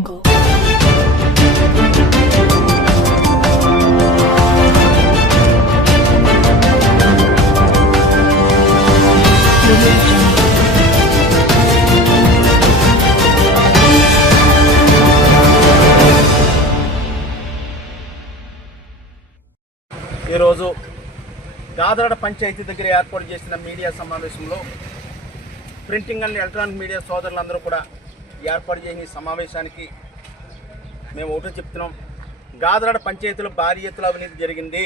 jungle. ఈరోజు దాదరడ పంచాయతీ దగ్గర ఏర్పాటు చేసిన మీడియా సమావేశంలో ప్రింటింగ్ అండ్ ఎలక్ట్రానిక్ మీడియా సోదరులందరూ కూడా ఏర్పాటు చేసిన సమావేశానికి మేము ఒకటి చెప్తున్నాం. గాదరాడ పంచాయతీలో భారీ ఎత్తుల అవినీతి జరిగింది.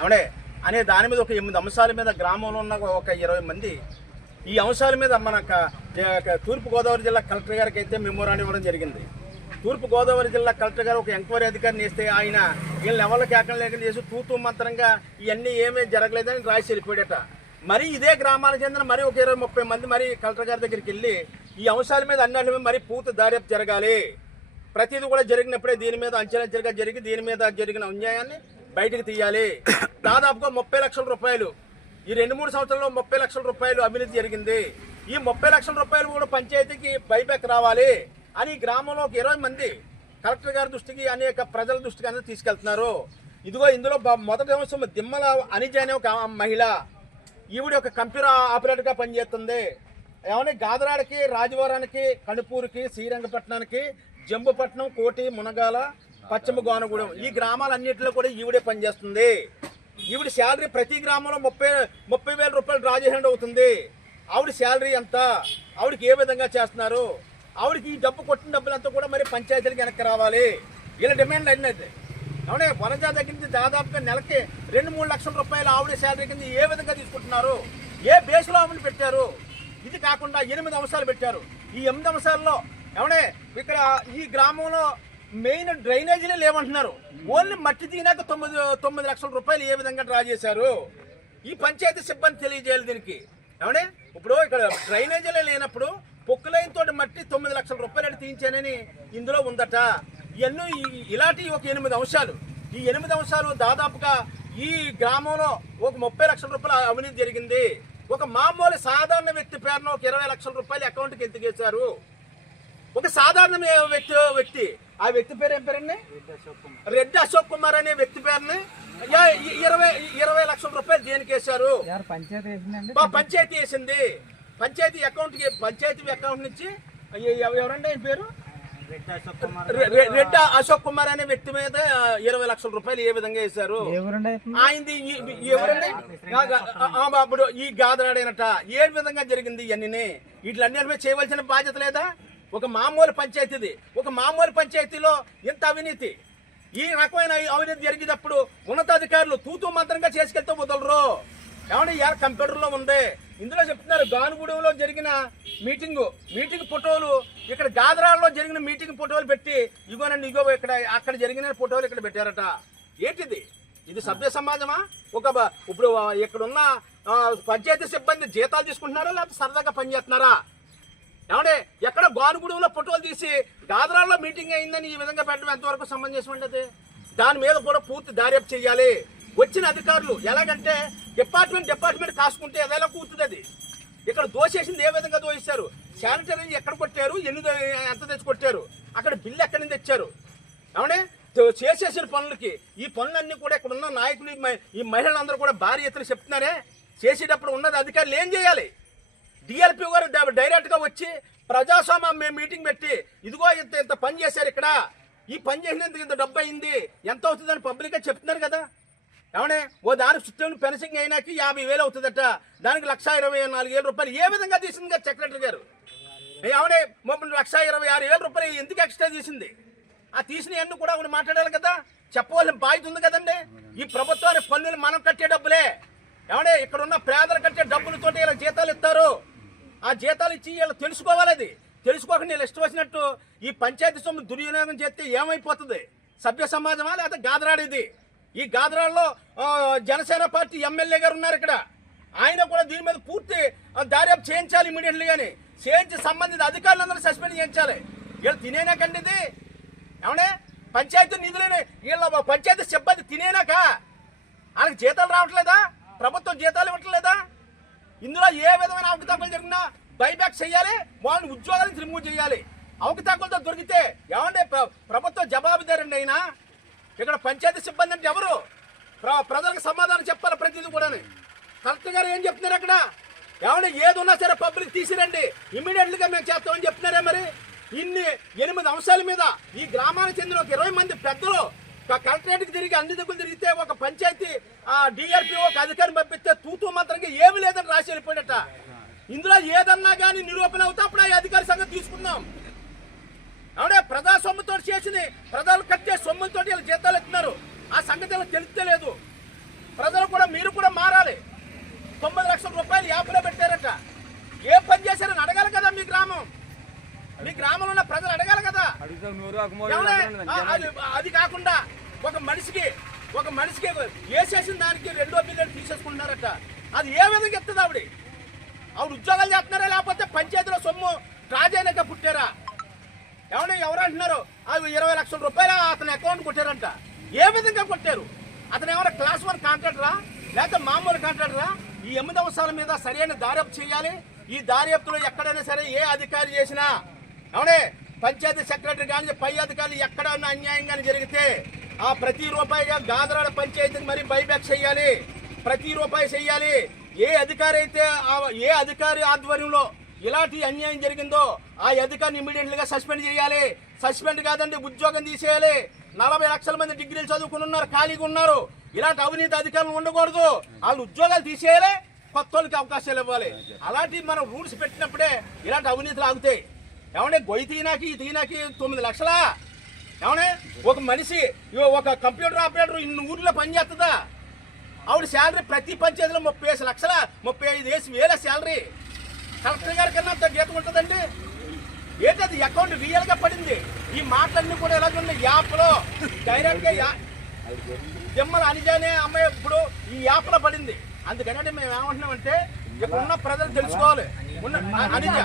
అవునే? అనే దాని మీద ఒక ఎనిమిది అంశాల మీద గ్రామంలో ఉన్న ఒక ఇరవై మంది ఈ అంశాల మీద మన తూర్పుగోదావరి జిల్లా కలెక్టర్ గారికి అయితే మెమోరాండం ఇవ్వడం జరిగింది. తూర్పుగోదావరి జిల్లా కలెక్టర్ గారు ఒక ఎంక్వైరీ అధికారిని వేస్తే ఆయన వీళ్ళని ఎవరి కేకలు లేకుండా చేసి తూతూ మంత్రంగా ఇవన్నీ ఏమీ జరగలేదని రాసి వెళ్ళిపోయాడట. మరి ఇదే గ్రామానికి చెందిన మరి ఒక ఇరవై ముప్పై మంది మరి కలెక్టర్ గారి దగ్గరికి వెళ్ళి ఈ అంశాల మీద అన్నిటి మీద మరి పూర్తి దర్యాప్తు జరగాలి. ప్రతిదీ కూడా జరిగినప్పుడే దీని మీద అంచెలంచెలుగా జరిగి దీని మీద జరిగిన అన్యాయాన్ని బయటకు తీయాలి. దాదాపుగా ముప్పై లక్షల రూపాయలు. ఈ రెండు మూడు సంవత్సరాల్లో ముప్పై లక్షల రూపాయలు అభివృద్ధి జరిగింది. ఈ ముప్పై లక్షల రూపాయలు కూడా పంచాయతీకి బైబ్యాక్ రావాలి అని గ్రామంలో ఒక ఇరవై మంది కలెక్టర్ గారి దృష్టికి అనేక ప్రజల దృష్టికి అనేది తీసుకెళ్తున్నారు. ఇదిగో ఇందులో మొదటి అంశం దిమ్మల అనిజ అనే ఒక మహిళ. ఈవిడ ఒక కంప్యూటర్ ఆపరేటర్గా పనిచేస్తుంది. ఏమని గాదరాడికి రాజవరానికి కణుపూరుకి శ్రీరంగపట్నానికి జంబుపట్నం కోటి మునగాల పశ్చిమ గోనగూడెం ఈ గ్రామాలన్నింటిలో కూడా ఈవిడే పనిచేస్తుంది. ఈవిడ శాలరీ ప్రతి గ్రామంలో ముప్పై ముప్పై వేల రూపాయలు డ్రా అవుతుంది. ఆవిడ శాలరీ ఎంత? ఆవిడకి ఏ విధంగా చేస్తున్నారు? ఆవిడకి ఈ డబ్బు కొట్టిన డబ్బులంతా కూడా మరి పంచాయతీలకు వెనక్కి రావాలి. ఇలా డిమాండ్ అన్నది అవునే వనజ దగ్గర నుంచి దాదాపుగా నెలకి రెండు మూడు లక్షల రూపాయలు ఆవిడ శాలరీ కింద ఏ విధంగా తీసుకుంటున్నారు? ఏ బేస్లో ఆవిడని పెట్టారు? ఇది కాకుండా ఎనిమిది అంశాలు పెట్టారు. ఈ ఎనిమిది అంశాల్లో ఏమనే ఇక్కడ ఈ గ్రామంలో మెయిన్ డ్రైనేజీలే లేవంటున్నారు. ఓన్లీ మట్టి తీనాక తొమ్మిది తొమ్మిది లక్షల రూపాయలు ఏ విధంగా డ్రా చేశారు? ఈ పంచాయతీ సిబ్బంది తెలియజేయాలి దీనికి. ఏమంటే ఇప్పుడు ఇక్కడ డ్రైనేజీలే లేనప్పుడు పొక్కులైన తోటి మట్టి తొమ్మిది లక్షల రూపాయలు తీయించానని ఇందులో ఉందట. ఇవన్నీ ఈ- ఇలాంటి ఒక ఎనిమిది అంశాలు. ఈ ఎనిమిది అంశాలు దాదాపుగా ఈ గ్రామంలో ఒక ముప్పై లక్షల రూపాయల అవినీతి జరిగింది. ఒక మామూలు సాధారణ వ్యక్తి పేరున ఒక ఇరవై లక్షల రూపాయలు అకౌంట్కి ఎత్తుకేశారు ఒక సాధారణ వ్యక్తి వ్యక్తి ఆ వ్యక్తి పేరు ఏం పేరండి? రెడ్డి అశోక్ కుమార్ అనే వ్యక్తి పేరుని. ఇరవై ఇరవై లక్షల రూపాయలు దేనికి వేశారు? పంచాయతీ వేసింది. పంచాయతీ అకౌంట్ పంచాయతీ అకౌంట్ నుంచి ఎవరండి ఆయన పేరు? రెడ్డి అశోక్ కుమార్ అనే వ్యక్తి మీద ఇరవై లక్షల రూపాయలు ఏ విధంగా వేశారు? ఆయనది ఎవరండి? అప్పుడు ఈ గాదరాడైనట. ఏ విధంగా జరిగింది ఇవన్నీ వీటిలన్నిటి మీద చేయవలసిన బాధ్యత లేదా? ఒక మామూలు పంచాయతీది. ఒక మామూలు పంచాయతీలో ఇంత అవినీతి. ఈ రకమైన అవినీతి జరిగేటప్పుడు ఉన్నతాధికారులు తూతూ మంత్రంగా చేసుకెళ్తే వదలరు. ఏమంటే ఇవాళ కంప్యూటర్లో ఉంది. ఇందులో చెప్తున్నారు గానుగూడెంలో జరిగిన మీటింగ్ మీటింగ్ ఫోటోలు ఇక్కడ గాదరాల్లో జరిగిన మీటింగ్ ఫోటోలు పెట్టి ఇగోనండి ఇగో ఇక్కడ అక్కడ జరిగిన ఫోటోలు ఇక్కడ పెట్టారట. ఏంటిది? ఇది సభ్య సమాజమా? ఒక ఇప్పుడు ఇక్కడున్న పంచాయతీ సిబ్బంది జీతాలు తీసుకుంటున్నారా లేకపోతే సరదాగా పనిచేస్తున్నారా ఏమంటే ఎక్కడ గానుగూడెంలో ఫోటోలు తీసి గాదరాల్లో మీటింగ్ అయిందని ఈ విధంగా పెట్టడం ఎంతవరకు సంబంధించమండి అది? దాని మీద కూడా పూర్తి దార్యాప్తు చేయాలి. వచ్చిన అధికారులు ఎలాగంటే డిపార్ట్మెంట్ డిపార్ట్మెంట్ కాసుకుంటే ఏదైనా కూర్చుంది అది ఇక్కడ దోషేసింది ఏ విధంగా దోషిస్తారు? శానిటరీ ఎక్కడ కొట్టారు? ఎన్ని ఎంత తెచ్చి కొట్టారు అక్కడ బిల్లు ఎక్కడి నుంచి తెచ్చారు? ఏమంటే చేసేసిన పనులకి ఈ పనులన్నీ కూడా ఇక్కడ ఉన్న నాయకులు ఈ మహిళలందరూ కూడా భారీ ఎత్తున చెప్తున్నారే. చేసేటప్పుడు ఉన్నది అధికారులు ఏం చేయాలి? డిఎల్పి గారు డైరెక్ట్గా వచ్చి ప్రజాస్వామ్యం మేము మీటింగ్ పెట్టి ఇదిగో ఇంత ఇంత పని చేశారు ఇక్కడ. ఈ పని చేసినందుకు ఇంత డబ్బు అయింది. ఎంత అవుతుందని పబ్లిక్గా చెప్తున్నారు కదా. ఏమంటే ఓ దాని చుట్టూ పెన్సింగ్ అయినాకి యాభై వేలు అవుతుందట. దానికి లక్ష ఇరవై నాలుగు వేల రూపాయలు. ఏ విధంగా తీసింది కదా సెక్రటరీ గారు? ఏమంటే మమ్మల్ని లక్ష ఇరవై ఆరు వేల రూపాయలు ఎందుకు ఎక్స్ట్రా తీసింది? ఆ తీసిన అన్ని కూడా ఆవిడ మాట్లాడాలి కదా? చెప్పవలసిన బాధ్యత ఉంది కదండి. ఈ ప్రభుత్వానికి పన్నులు మనం కట్టే డబ్బులే. ఏమంటే ఇక్కడ ఉన్న పేదలు కట్టే డబ్బులతోటి ఇలా జీతాలు ఇస్తారు. ఆ జీతాలు ఇచ్చి వీళ్ళు తెలుసుకోవాలి అది. తెలుసుకోక నేను ఇష్టం వచ్చినట్టు ఈ పంచాయతీ సొమ్ము దుర్వినియోగం చేస్తే ఏమైపోతుంది? సభ్య సమాజమా లేదా గాదరాడిది? ఈ గాదరాల్లో జనసేన పార్టీ ఎమ్మెల్యే గారు ఉన్నారు ఇక్కడ. ఆయన కూడా దీని మీద పూర్తి ఆ, దర్యాప్తు చేయించాలి ఇమీడియట్లీ కానీ చేయించి సంబంధిత అధికారులందరూ సస్పెండ్ చేయించాలి. వీళ్ళు తినేనాకండి ఇది ఏమన్నా పంచాయతీ నిధులని వీళ్ళ పంచాయతీ సిబ్బంది తినేనాక వాళ్ళకి జీతాలు రావట్లేదా? ప్రభుత్వం జీతాలు ఇవ్వట్లేదా? ఇందులో ఏ విధమైన అవకతవకలు జరిగినా బైబ్యాక్ చేయాలి వాళ్ళని ఉద్యోగాలను రిమూవ్ చేయాలి. అవకతవకలతో దొరికితే ఏమంటే ప్రభుత్వ జవాబుదారండి అయినా ఇక్కడ పంచాయతీ సిబ్బంది అంటే ఎవరు? ప్రజలకు సమాధానం చెప్పాలి ప్రతిదీ కూడా కలెక్టర్ గారు ఏం చెప్తున్నారు అక్కడ? ఏమంటే ఏది ఉన్నా సరే పబ్లిక్ తీసిరండి. ఇమీడియట్లీగా మేము చేస్తామని చెప్తున్నారే మరి? ఇన్ని ఎనిమిది అంశాల మీద ఈ గ్రామానికి చెందిన ఒక ఇరవై మంది పెద్దలు కలెక్టరేట్కి తిరిగి అన్ని దగ్గర తిరిగితే ఒక పంచాయతీ డిఆర్పిఓ ఒక అధికారిని పంపిస్తే తూతూ మాత్రంగా ఏమి లేదని రాసి వెళ్ళిపోయినట్ట. ఇందులో ఏదన్నా కానీ నిరూపణ అవుతా అప్పుడు ఆ అధికారి సంగతి తీసుకుందాం. అవునే ప్రజా సొమ్ముతో చేసిన ప్రజలు కట్టే సొమ్ముతో వీళ్ళు జీతాలు ఎత్తున్నారు ఆ సంగతి తెలిస్తే లేదు. ప్రజలు కూడా మీరు కూడా మారాలి. తొమ్మిది లక్షల రూపాయలు యాప్లో పెట్టారట. ఏ పని చేశారని అడగాలి కదా మీ గ్రామం. మీ గ్రామంలో ఉన్న ప్రజలు అడగాలి కదా. అది కాకుండా ఒక మనిషికి ఒక మనిషికి వేసేసిన దానికి రెండో బిల్లు తీసేసుకుంటున్నారట. అది ఏ విధంగా ఎత్తది ఆవిడ? ఆవిడ ఉద్యోగాలు చేస్తున్నారా? లేకపోతే పంచాయతీలో సొమ్ము రాజైనాక పుట్టారా? ఎవరు ఎవరు అంటున్నారు? అవి ఇరవై లక్షల రూపాయలు అతని అకౌంట్ కొట్టారంట. ఏ విధంగా కొట్టారు? అతను ఏమైనా క్లాస్ వన్ కాంట్రాక్టరా లేకపోతే మామూలు కాంట్రాక్టరా ఈ ఎనిమిది అంశాల మీద సరైన దారియాప్తు చేయాలి. ఈ దారియాప్తులో ఎక్కడైనా సరే ఏ అధికారి చేసినా అవునే? పంచాయతీ సెక్రటరీ కానీ పై అధికారులు ఎక్కడైనా అన్యాయం కానీ జరిగితే ఆ ప్రతి రూపాయిగా గాదరాడ పంచాయతీకి మరి బైబ్యాక్ చేయాలి. ప్రతి రూపాయి చేయాలి. ఏ అధికారి అయితే ఏ అధికారి ఆధ్వర్యంలో ఇలాంటి అన్యాయం జరిగిందో ఆ అధికారిని ఇమీడియట్గా సస్పెండ్ చేయాలి. సస్పెండ్ కాదండి ఉద్యోగం తీసేయాలి. నలభై లక్షల మంది డిగ్రీలు చదువుకుని ఉన్నారు ఖాళీగా ఉన్నారు. ఇలాంటి అవినీతి అధికారులు ఉండకూడదు. వాళ్ళు ఉద్యోగాలు తీసేయాలి కొత్త వాళ్ళకి అవకాశాలు ఇవ్వాలి. అలాంటి మనం రూల్స్ పెట్టినప్పుడే ఇలాంటి అవినీతులు ఆగుతాయి. ఏమంటే గొయ్యి తీనాకి తీనాకి తొమ్మిది లక్షలా? ఏమంటే ఒక మనిషి ఒక కంప్యూటర్ ఆపరేటర్ ఇన్ని ఊర్లో పనిచేస్తుందా ఆవిడ శాలరీ ప్రతి పంచాయతీలో ముప్పై ఐదు లక్షల? ముప్పై ఐదు వేసి వేల శాలరీ. కలెక్టర్ గారి కన్నా అంత జీతం ఉంటుందండి. ఏంటది? అకౌంట్ రియల్గా పడింది. ఈ మాటలన్నీ కూడా ఎలా ఉన్నాయి యాప్లో డైరెక్ట్గా దిమ్మల అనిజానే అమ్మాయి ఇప్పుడు ఈ యాప్లో పడింది. అందుకని మేము ఏమంటున్నామంటే ఇక్కడ ఉన్న ప్రజలు తెలుసుకోవాలి. ఉన్న అనిజ.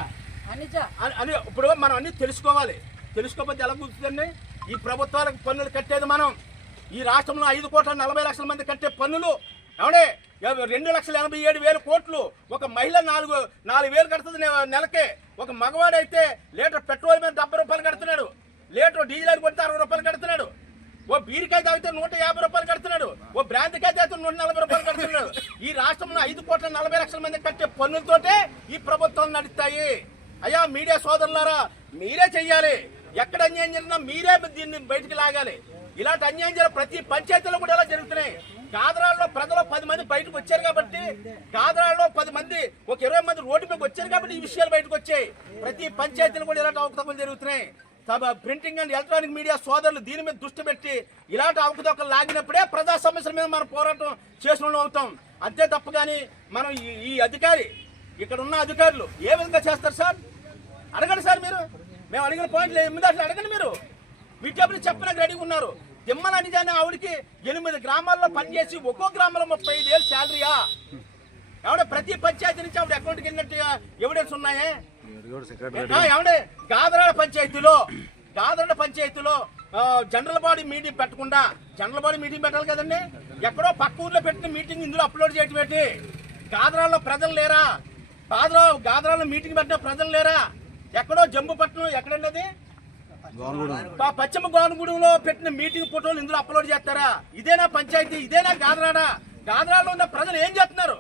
అనుజ. అని ఇప్పుడు మనం అన్ని తెలుసుకోవాలి. తెలుసుకోకపోతే ఎలా కుదురుతుందండి ఈ ప్రభుత్వాలకు పన్నులు కట్టేది మనం. ఈ రాష్ట్రంలో ఐదు కోట్ల నలభై లక్షల మంది కట్టే పన్నులు. ఏమండే? రెండు లక్షల ఎనభై ఏడు వేల కోట్లు. ఒక మహిళ నాలుగు నాలుగు వేలు కడుతుంది నెలకే. ఒక మగవాడైతే లీటర్ పెట్రోల్ మీద డెబ్బై రూపాయలు కడుతున్నాడు. లీటర్ డీజిల్ అని కొడితే అరవై రూపాయలు కడుతున్నాడు. ఓ బీరికాయ తాగితే నూట యాభై రూపాయలు కడుతున్నాడు. ఓ బ్రాంతికాయ తాగితే నూట నలభై రూపాయలు కడుతున్నాడు. ఈ రాష్ట్రంలో ఐదు కోట్ల నలభై లక్షల మంది కట్టే పన్నులతోటే ఈ ప్రభుత్వం నడుస్తాయి. అయ్యా మీడియా సోదరులారా మీరే చెయ్యాలి. ఎక్కడ అన్యాయం జరిగినా మీరే దీన్ని బయటికి లాగాలి. ఇలాంటి అన్యాయం జరిగిన ప్రతి పంచాయతీలో కూడా ఎలా జరుగుతున్నాయి. గాదరాల్లో ప్రజలు పది మంది బయటకు వచ్చారు కాబట్టి గాదరాల్లో పది మంది ఒక ఇరవై మంది రోడ్డు మీద వచ్చారు కాబట్టి ఈ విషయాలు బయటకు వచ్చాయి. ప్రతి పంచాయతీలు కూడా ఇలాంటి అవకతవకలు జరుగుతున్నాయి. ప్రింటింగ్ అండ్ ఎలక్ట్రానిక్ మీడియా సోదరులు దీని మీద దృష్టి పెట్టి ఇలాంటి అవకతవకలు లాగినప్పుడే ప్రజా సమస్యల మీద మనం పోరాటం చేసిన అవుతాం. అంతే తప్ప కానీ మనం ఈ- అధికారి ఇక్కడ ఉన్న అధికారులు ఏ విధంగా చేస్తారు సార్? అడగండి సార్ మీరు. మేము అడిగిన పాయింట్లు ఎనిమిది అడగండి మీరు. వీటి చెప్పడానికి రెడీగా ఉన్నారు. తిమ్మలని నిజాన్ని ఆవిడకి ఎనిమిది గ్రామాల్లో పనిచేసి ఒక్కో గ్రామంలో ముప్పై ఐదు వేలు శాలరీయా? ఎవడ ప్రతి పంచాయతీ నుంచి ఆవిడ అకౌంట్కి వెళ్ళినట్టు ఎవిడెన్స్ ఉన్నాయే? ఎవడే? గాదరాడ పంచాయతీలో గాదరాడ పంచాయతీలో జనరల్ బాడీ మీటింగ్ పెట్టకుండా జనరల్ బాడీ మీటింగ్ పెట్టాలి కదండి? ఎక్కడో పక్క ఊర్లో పెట్టిన మీటింగ్ ఇందులో అప్లోడ్ చేయటం ఏంటి? గాదరాల్లో ప్రజలు లేరా? గాదరా గాదరాల్లో మీటింగ్ పెట్టిన ప్రజలు లేరా? ఎక్కడో జంబుపట్నం ఎక్కడండి అది? ప- పశ్చిమ గోనుగూడెంలో పెట్టిన మీటింగ్ ఫోటోలు ఇందులో అప్లోడ్ చేస్తారా? ఇదేనా పంచాయతీ? ఇదేనా గాదరాడ గాదరాడలో ఉన్న ప్రజలు ఏం చేస్తున్నారు?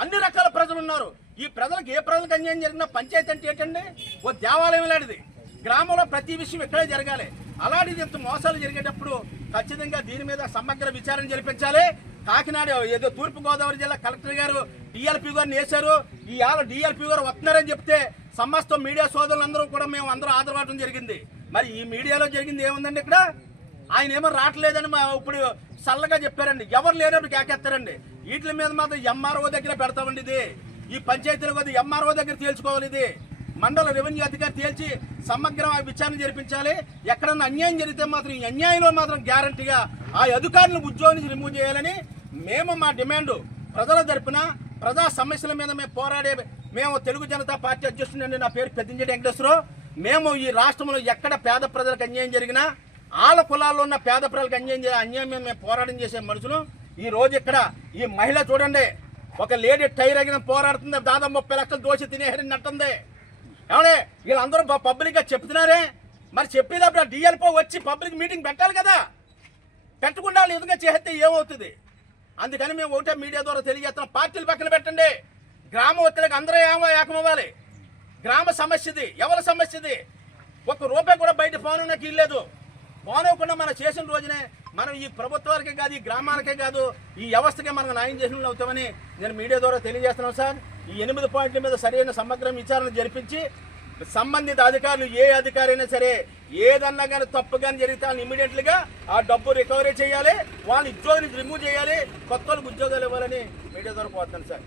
అన్ని రకాల ప్రజలు ఉన్నారు. ఈ ప్రజలకు ఏ ప్రజలకు అన్యాయం జరిగినా పంచాయతీ అంటే ఏంటండి? ఓ దేవాలయం లాంటిది. గ్రామంలో ప్రతి విషయం ఇక్కడే జరగాలి. అలాంటిది ఇంత మోసాలు జరిగేటప్పుడు ఖచ్చితంగా దీని మీద సమగ్ర విచారణ జరిపించాలి. కాకినాడ ఏదో తూర్పు గోదావరి జిల్లా కలెక్టర్ గారు డిఎల్పి గారిని వేశారు. ఈ ఆల డిఎల్పి గారు వస్తున్నారని చెప్తే సమస్త మీడియా సోదరులందరూ కూడా మేము అందరూ ఆదరవడం జరిగింది. మరి ఈ మీడియాలో జరిగింది ఏముందండి ఇక్కడ? ఆయన ఏమో రావట్లేదని మా ఇప్పుడు చల్లగా చెప్పారండి. ఎవరు లేనప్పుడు కేకేస్తారండి వీటి మీద మాత్రం ఎంఆర్ఓ దగ్గర పెడతామండి ఇది. ఈ పంచాయతీల కొద్ది ఎంఆర్ఓ దగ్గర తేల్చుకోవాలి ఇది. మండల రెవెన్యూ అధికారి తేల్చి సమగ్ర విచారణ జరిపించాలి. ఎక్కడన్నా అన్యాయం జరిగితే మాత్రం ఈ అన్యాయంలో మాత్రం గ్యారంటీగా ఆ అధికారులను ఉద్యోగం నుంచి రిమూవ్ చేయాలని మేము మా డిమాండ్ ప్రజల తరపున ప్రజా సమస్యల మీద మేము పోరాడే మేము తెలుగు జనతా పార్టీ అధ్యక్షుడు నా పేరు పెద్దంజటి వెంకటేశ్వరరావు. మేము ఈ రాష్ట్రంలో ఎక్కడ పేద ప్రజలకు అన్యాయం జరిగినా ఆళ్ళ కులాల్లో ఉన్న పేద ప్రజలకు అన్యాయం అన్యాయం మీద మేము పోరాటం చేసే మనుషులు. ఈ రోజు ఇక్కడ ఈ మహిళ చూడండి ఒక లేడీ టైర్ అగిన పోరాడుతుంది దాదాపు ముప్పై లక్షలు దోషి తినేహరి నట్టుంది ఏమడే వీళ్ళందరూ పబ్లిక్గా చెప్తున్నారే? మరి చెప్పేటప్పుడు డిఎల్పో వచ్చి పబ్లిక్ మీటింగ్ పెట్టాలి కదా. పెట్టకుండా వాళ్ళు ఎదురుగా చేస్తే ఏమవుతుంది? అందుకని మేము ఒకటే మీడియా ద్వారా తెలియజేస్తున్నాం పార్టీలు పక్కన పెట్టండి. గ్రామ ఒత్తిడికి అందరూ ఏమో ఏకమవ్వాలి. గ్రామ సమస్యది ఎవరి సమస్యది? ఒక్క రూపాయి కూడా బయట పోనకి ఇల్లేదు. పోనకుండా మనం చేసిన రోజునే మనం ఈ ప్రభుత్వాలకే కాదు ఈ గ్రామాలకే కాదు ఈ వ్యవస్థకే మనకు న్యాయం చేసిన వాళ్ళు అవుతామని నేను మీడియా ద్వారా తెలియజేస్తున్నాను సార్. ఈ ఎనిమిది పాయింట్ల మీద సరైన సమగ్ర విచారణ జరిపించి సంబంధిత అధికారులు ఏ అధికారి అయినా సరే ఏదన్నా కానీ తప్పు కానీ జరిగితే వాళ్ళు ఇమీడియట్లుగా ఆ డబ్బు రికవరీ చేయాలి వాళ్ళ ఉద్యోగిని రిమూవ్ చేయాలి కొత్త వాళ్ళకి ఉద్యోగాలు ఇవ్వాలని మీడియా ద్వారా పోతున్నాను సార్.